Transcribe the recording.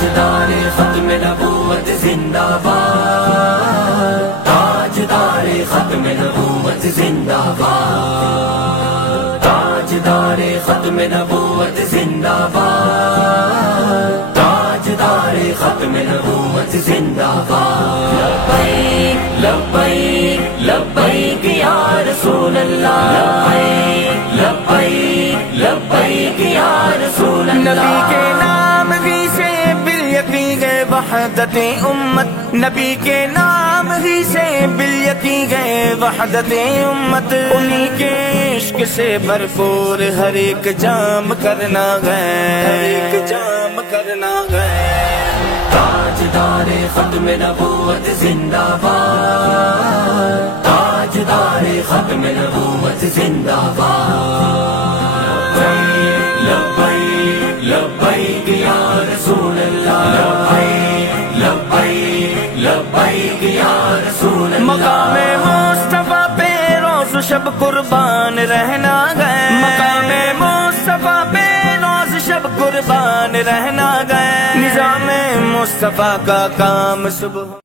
تاجدار ختم نبوت زندہ باد، تاجدار ختم نبوت زندہ باد، تاجدار ختم نبوت زندہ باد، تاجدار ختم نبوت زندہ باد۔ لبیک لبیک لبیک یا رسول اللہ، لبیک لبیک لبیک یا رسول اللہ۔ نبی کے نام ہی سے بالیقین گئے وحدت امت، نبی کے نام ہی سے بالیقین گئے وحدت امت، انہی کے عشق سے بھرپور ہر ایک جام کرنا گئے، ہر ایک جام کرنا گئے۔ تاجدار ختم نبوت زندہ باد، تاجدار ختم نبوت زندہ باد۔ لبیک لبیک یا رسول اللہ، لبیک لبیک لبیک یا رسول اللہ۔ مقام مصطفیٰ پہ روز شب قربان رہنا گئے، مقام مصطفیٰ پہ روز شب قربان رہنا گئے، نظام مصطفیٰ کا کام صبح